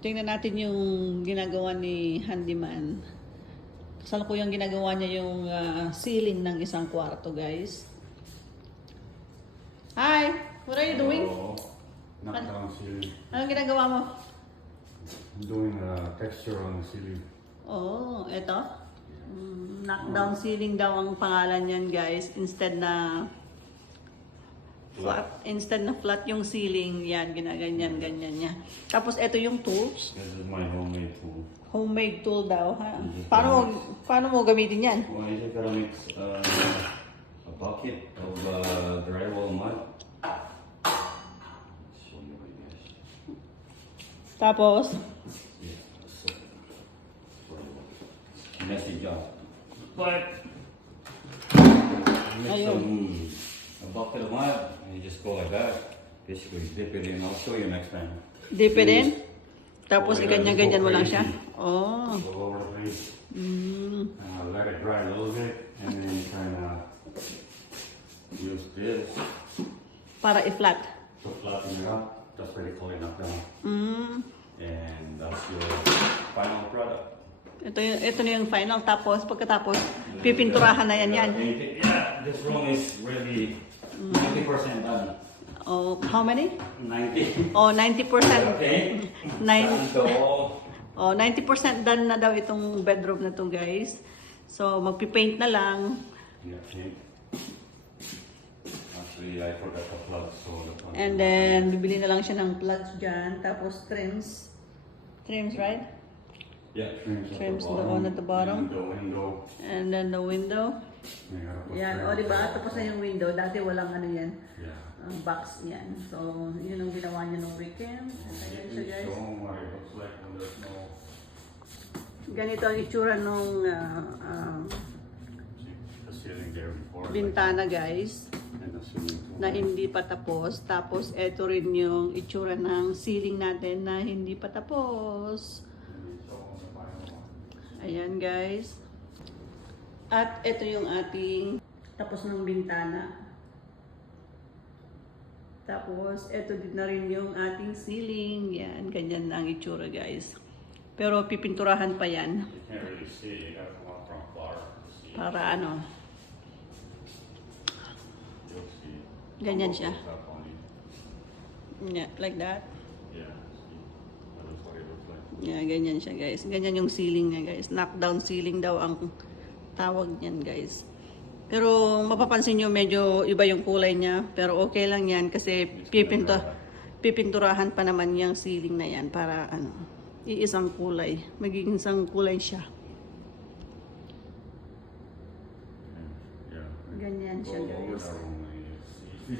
Tingnan natin yung ginagawa ni Handyman. Kasalukuyang ginagawa niya yung ceiling ng isang kwarto, guys. Hi! What are you doing? Knockdown ceiling. Anong ginagawa mo? I'm doing a texture on the ceiling. Oh, eto. Knockdown ceiling daw ang pangalan niyan, guys. Instead na flat yung ceiling, yan, ginaganyan, ganyan niya. Tapos eto yung tools. This is my homemade tool. Homemade tool daw, ha? Paano mo gamitin yan? Well, you just gotta mix a bucket of drywall mud. Show you what it is. Tapos, Yeah, messy job. But mix a bucket of mud and you just go like that. Basically dip it in. I'll show you next time. dip it in. Tapos iganyan-ganyan mo lang siya. Oh. Go over the place. Let it dry a little bit and then you kind of use this Para i-flat. to flatten it up. That's what they call it knockdown. And that's your final product. Ito na yung final. Tapos, pagkatapos, pipinturahan na yan. Yeah, this room is really 90% done. Oh, how many? 90. Oh, 90%. Okay. So, 90% done na daw itong bedroom na to, guys. So, magpipaint na lang. yeah, okay. Actually, I forgot the plug, so And then, bibili na lang siya ng plugs dyan. Tapos, trims. Trims, right? yeah, trims doon at the bottom. And the window. And then the window. Yeah, Yan. O, diba? Tapos na yung window. Dati walang ano yan. yeah. Box yan. So, yun ang ginawa niya nung weekend. Ayan siya, guys. Show 'em what it looks like when there's no. Ganito ang itsura nung The ceiling there before. bintana, guys. And the ceiling too. Na hindi pa tapos. Tapos, eto rin yung itsura ng ceiling natin na hindi pa tapos. Ayan, guys. At eto yung ating tapos ng bintana. Tapos, eto din na rin yung ating ceiling. Yan, ganyan na ang itsura, guys. Pero pipinturahan pa yan. You can't really see. You gotta come up from far to see. Para ano, You'll see. ganyan siya. Up on you. Yeah, like that. Yeah. See. That looks what it looks like. Yeah, ganyan siya, guys. Ganyan yung ceiling niya, guys. Knockdown ceiling daw ang tawag niyan, guys. Pero mapapansin nyo, medyo iba yung kulay niya. Pero okay lang yan kasi pipinturahan pa naman yung ceiling na yan para ano, iisang kulay. Magiging isang kulay siya. Yeah. Ganyan siya, Go over guys. that room and you see.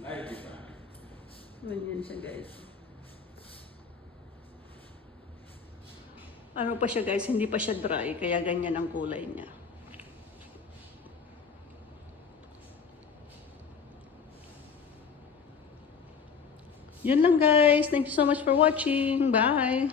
Nice design. Ganyan siya, guys. Ano pa siya, guys? Hindi pa siya dry, kaya ganyan ang kulay niya. Yun lang, guys. Thank you so much for watching. Bye!